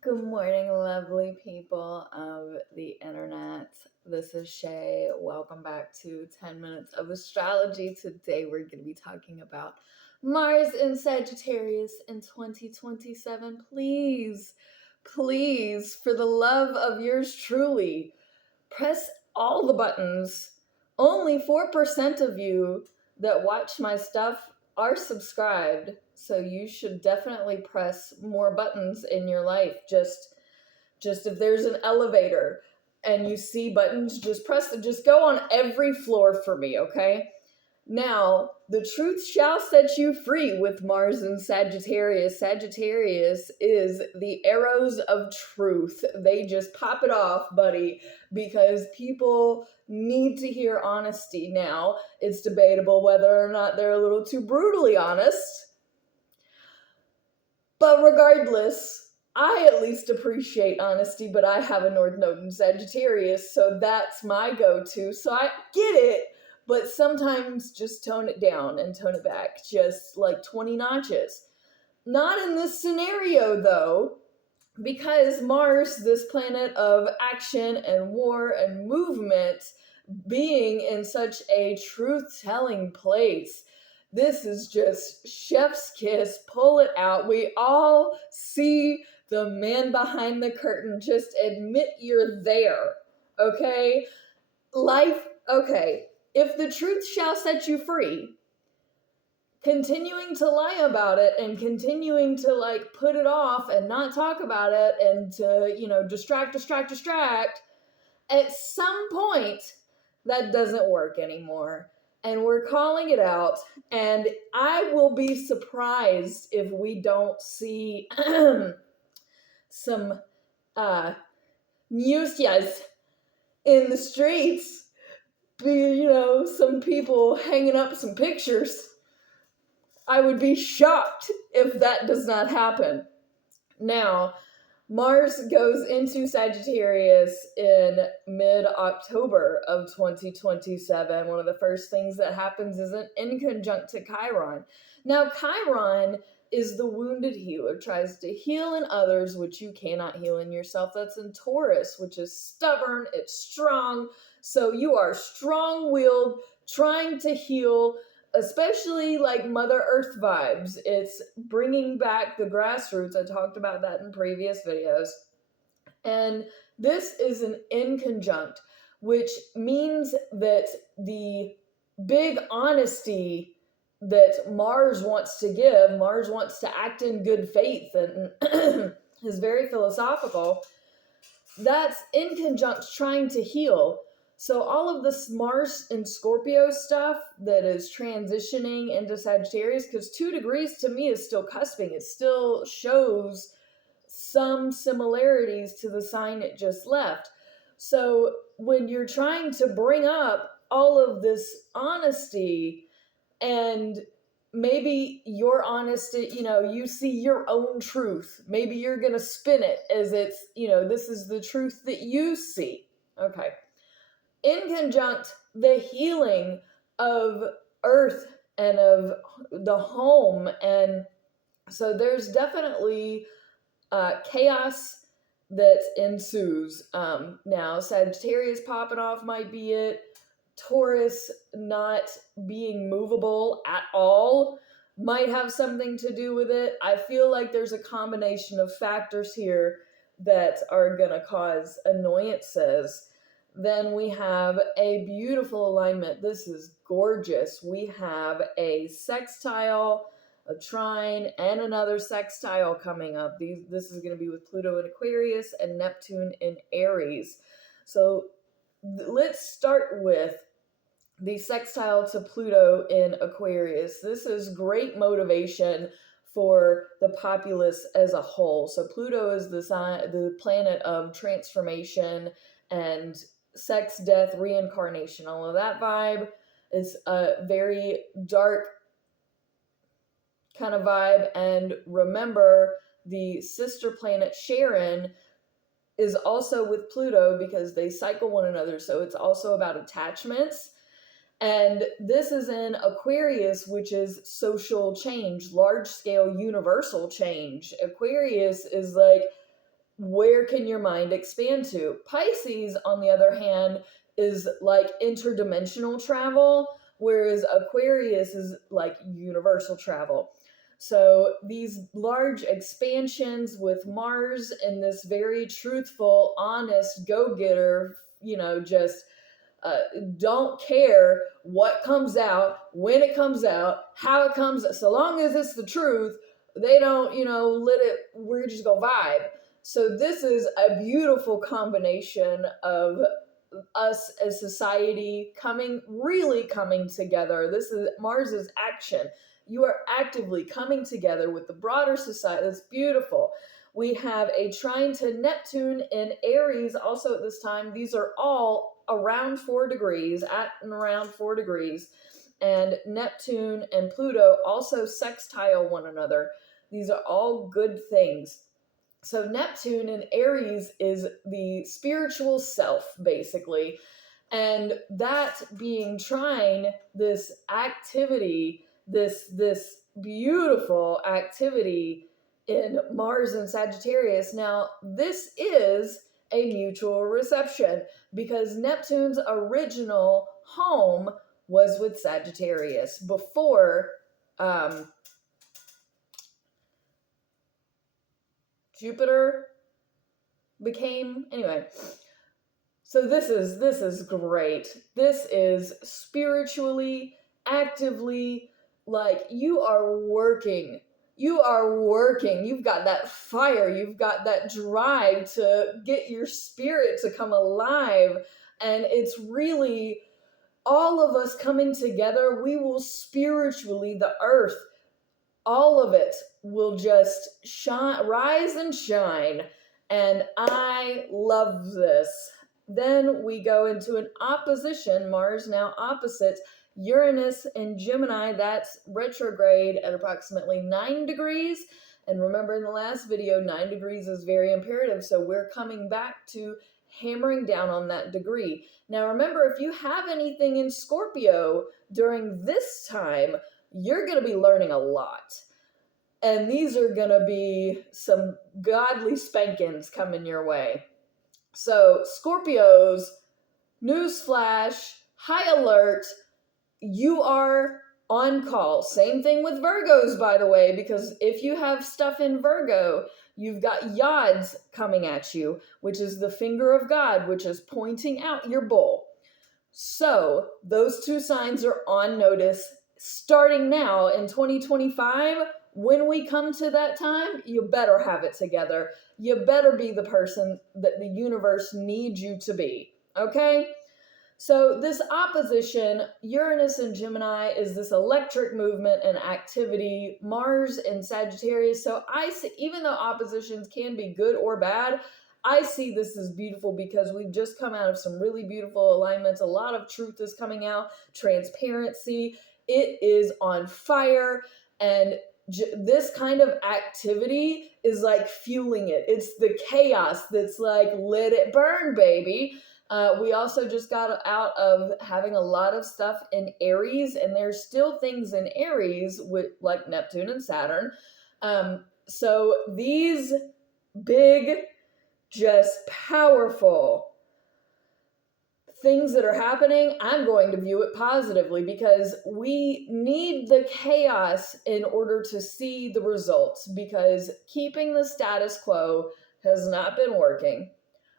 Good morning, lovely people of the internet. This is Shay. Welcome back to 10 Minutes of Astrology. Today we're going to be talking about Mars in Sagittarius in 2027. Please, for the love of yours truly, press all the buttons. Only 4% of you that watch my stuff are subscribed, so you should definitely press more buttons in your life. Just if there's an elevator and you see buttons, just go on every floor for me, okay? Now, the truth shall set you free with Mars and Sagittarius. Sagittarius is the arrows of truth. They just pop it off, buddy, because people need to hear honesty now. It's debatable whether or not they're a little too brutally honest. But regardless, I at least appreciate honesty, but I have a North Node in Sagittarius, so that's my go-to. So I get it, but sometimes just tone it down and tone it back, just like 20 notches. Not in this scenario, though, because Mars, this planet of action and war and movement, being in such a truth-telling place, this is just chef's kiss. Pull it out. We all see the man behind the curtain. Just admit you're there. Okay? Okay. If the truth shall set you free, continuing to lie about it and continuing to put it off and not talk about it and to, distract, at some point that doesn't work anymore. And we're calling it out. And I will be surprised if we don't see some news in the streets. Some people hanging up some pictures. I would be shocked if that does not happen. Now, Mars goes into Sagittarius in mid-October of 2027. One of the first things that happens is an inconjunct to Chiron. Now, Chiron is the wounded healer, tries to heal in others, which you cannot heal in yourself. That's in Taurus, which is stubborn, it's strong. So you are strong-willed, trying to heal, especially like Mother Earth vibes. It's bringing back the grassroots. I talked about that in previous videos. And this is an inconjunct, which means that the big honesty that Mars wants to give, Mars wants to act in good faith and is very philosophical. That's inconjunct trying to heal. So all of this Mars and Scorpio stuff that is transitioning into Sagittarius, because 2 degrees to me is still cusping. It still shows some similarities to the sign it just left. So when you're trying to bring up all of this honesty and maybe your honesty, you see your own truth. Maybe you're going to spin it as it's, this is the truth that you see. Okay. In conjunct, the healing of Earth and of the home. And so there's definitely chaos that ensues. Now, Sagittarius popping off might be it. Taurus not being movable at all might have something to do with it. I feel like there's a combination of factors here that are going to cause annoyances. Then we have a beautiful alignment. This is gorgeous. We have a sextile, a trine, and another sextile coming up. This is going to be with Pluto in Aquarius and Neptune in Aries. So let's start with the sextile to Pluto in Aquarius. This is great motivation for the populace as a whole. So Pluto is the planet of transformation and sex, death, reincarnation, all of that vibe. It's a very dark kind of vibe. And remember, the sister planet Charon is also with Pluto because they cycle one another. So it's also about attachments. And this is in Aquarius, which is social change, large scale universal change. Aquarius is like where can your mind expand to? Pisces, on the other hand, is like interdimensional travel, whereas Aquarius is like universal travel. So these large expansions with Mars and this very truthful, honest, go-getter, just don't care what comes out, when it comes out, how it comes, so long as it's the truth, they don't, let it, we're just gonna vibe. So this is a beautiful combination of us as society really coming together. This is Mars's action. You are actively coming together with the broader society. That's beautiful. We have a trine to Neptune in Aries also at this time. These are all around 4 degrees, at and around 4 degrees. And Neptune and Pluto also sextile one another. These are all good things. So Neptune in Aries is the spiritual self, basically. And that being trine, this activity, this beautiful activity in Mars and Sagittarius. Now, this is a mutual reception because Neptune's original home was with Sagittarius before Jupiter became, anyway. So this is great. This is spiritually, actively, like you are working. You've got that fire, you've got that drive to get your spirit to come alive. And it's really all of us coming together. We will spiritually, the earth, all of it will just shine, rise and shine. And I love this. Then we go into an opposition. Mars now opposite Uranus and Gemini. That's retrograde at approximately 9 degrees. And remember in the last video, 9 degrees is very imperative. So we're coming back to hammering down on that degree. Now remember, if you have anything in Scorpio during this time, you're going to be learning a lot. And these are going to be some godly spankings coming your way. So Scorpios, newsflash, high alert, you are on call. Same thing with Virgos, by the way, because if you have stuff in Virgo, you've got Yods coming at you, which is the finger of God, which is pointing out your bull. So those two signs are on notice starting now in 2025. When we come to that time, you better have it together. You better be the person that the universe needs you to be. Okay? So this opposition, Uranus and Gemini, is this electric movement and activity. Mars and Sagittarius. So I see, even though oppositions can be good or bad, I see this as beautiful because we've just come out of some really beautiful alignments. A lot of truth is coming out. Transparency. It is on fire. And this kind of activity is like fueling it. It's the chaos that's like, let it burn, baby. We also just got out of having a lot of stuff in Aries, and there's still things in Aries with like Neptune and Saturn. So these big, just powerful things that are happening, I'm going to view it positively because we need the chaos in order to see the results, because keeping the status quo has not been working.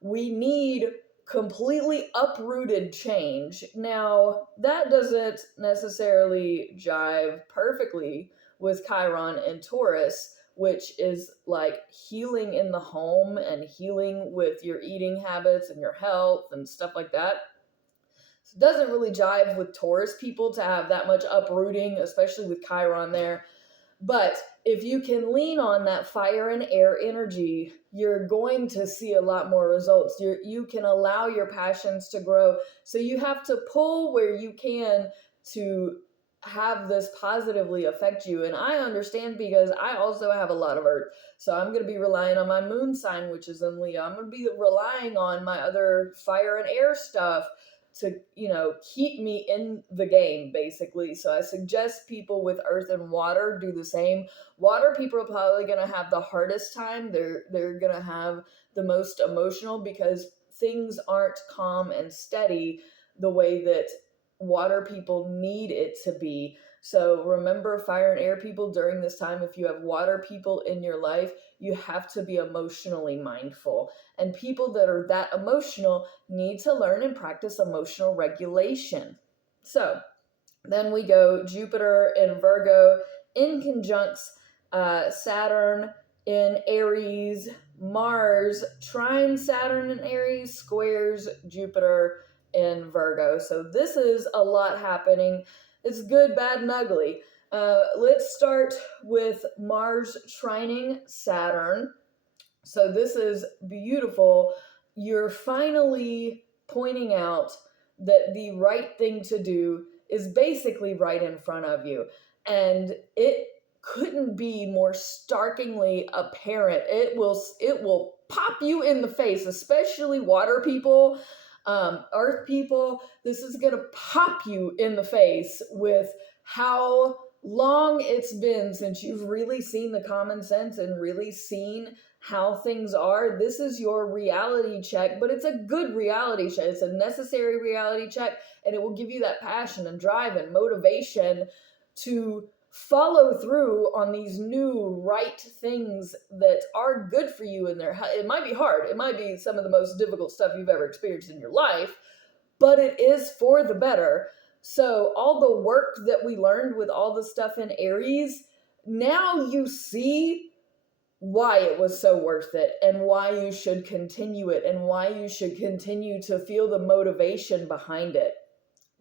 We need completely uprooted change. Now, that doesn't necessarily jive perfectly with Chiron and Taurus, which is like healing in the home and healing with your eating habits and your health and stuff like that. So it doesn't really jive with Taurus people to have that much uprooting, especially with Chiron there. But if you can lean on that fire and air energy, you're going to see a lot more results. You can allow your passions to grow. So you have to pull where you can to have this positively affect you. And I understand because I also have a lot of earth. So I'm going to be relying on my moon sign, which is in Leo. I'm going to be relying on my other fire and air stuff keep me in the game, basically. So I suggest people with earth and water do the same. Water people are probably going to have the hardest time. They're going to have the most emotional, because things aren't calm and steady the way that water people need it to be. So remember, fire and air people, during this time, if you have water people in your life, you have to be emotionally mindful. And people that are that emotional need to learn and practice emotional regulation. So then we go Jupiter in Virgo in conjuncts Saturn in Aries, Mars trine Saturn in Aries, squares Jupiter in Virgo. So this is a lot happening. It's good, bad, and ugly. Let's start with Mars trining Saturn. So this is beautiful. You're finally pointing out that the right thing to do is basically right in front of you. And it couldn't be more starkly apparent. It will pop you in the face, especially water people, earth people. This is going to pop you in the face with how long it's been since you've really seen the common sense and really seen how things are. This is your reality check, but it's a good reality check. It's a necessary reality check, and it will give you that passion and drive and motivation to follow through on these new right things that are good for you in there. It might be hard. It might be some of the most difficult stuff you've ever experienced in your life, but it is for the better. So all the work that we learned with all the stuff in Aries, now you see why it was so worth it, and why you should continue it, and why you should continue to feel the motivation behind it.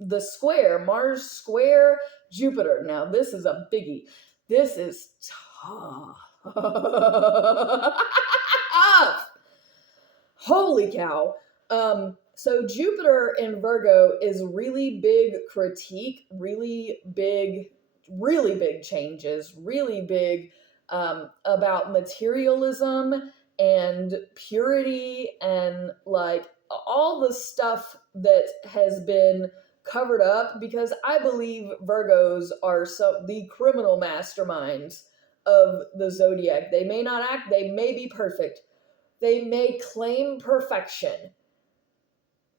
The square, Mars square Jupiter. Now, this is a biggie. This is tough. Holy cow. So Jupiter in Virgo is really big critique, really big changes, really big about materialism and purity, and like all the stuff that has been covered up, because I believe Virgos are the criminal masterminds of the zodiac. They may not act, they may be perfect, they may claim perfection,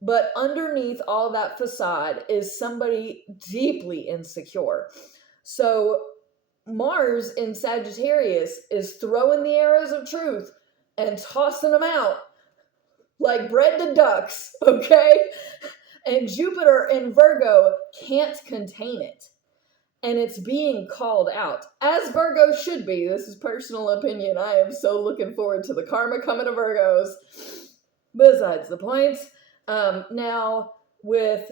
but underneath all that facade is somebody deeply insecure. So Mars in Sagittarius is throwing the arrows of truth and tossing them out like bread to ducks, okay? And Jupiter in Virgo can't contain it. And it's being called out, as Virgo should be. This is personal opinion. I am so looking forward to the karma coming to Virgos. Besides the point, now with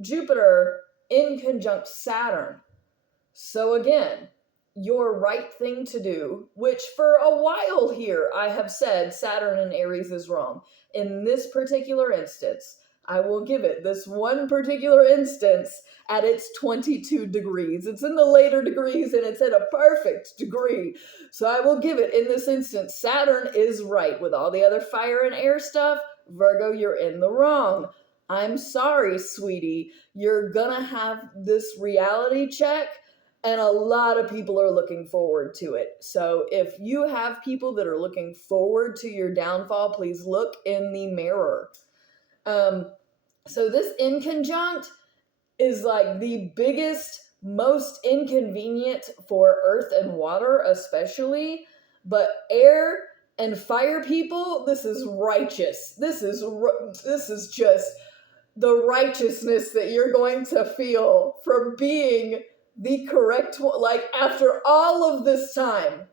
Jupiter in conjunct Saturn. So again, your right thing to do, which for a while here I have said Saturn in Aries is wrong. In this particular instance, I will give it this one particular instance at its 22 degrees. It's in the later degrees and it's at a perfect degree. So I will give it in this instance. Saturn is right. With all the other fire and air stuff, Virgo, you're in the wrong. I'm sorry, sweetie. You're gonna have this reality check, and a lot of people are looking forward to it. So if you have people that are looking forward to your downfall, please look in the mirror. So this inconjunct is like the biggest, most inconvenient for earth and water especially, but air and fire people, this is righteous. This is just the righteousness that you're going to feel from being the correct one. Like, after all of this time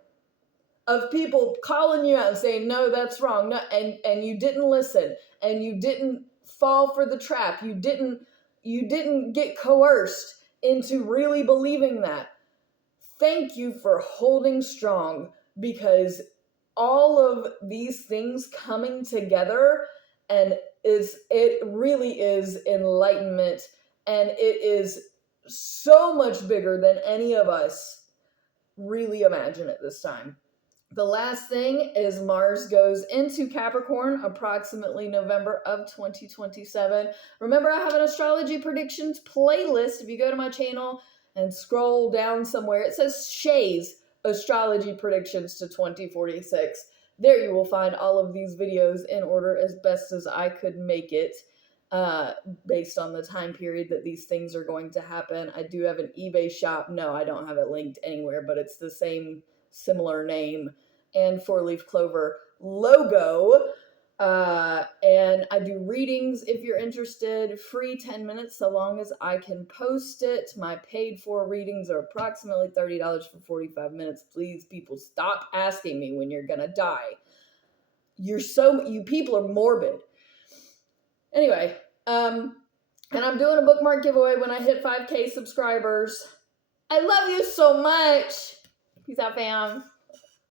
of people calling you out and saying, no, that's wrong, no, and you didn't listen, and you didn't fall for the trap, you didn't get coerced into really believing that. Thank you for holding strong, because all of these things coming together, and it really is enlightenment, and it is so much bigger than any of us really imagine at this time. The last thing is Mars goes into Capricorn approximately November of 2027. Remember, I have an astrology predictions playlist. If you go to my channel and scroll down somewhere, it says Shay's Astrology Predictions to 2046. There you will find all of these videos in order as best as I could make it, based on the time period that these things are going to happen. I do have an eBay shop. No, I don't have it linked anywhere, but it's the same similar name and 4-leaf clover logo. And I do readings if you're interested, free 10 minutes so long as I can post it. My paid for readings are approximately $30 for 45 minutes. Please, people, stop asking me when you're gonna die. You people are morbid. Anyway, and I'm doing a bookmark giveaway when I hit 5K subscribers. I love you so much. Peace out, fam.